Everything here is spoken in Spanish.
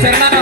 ¡Fernando!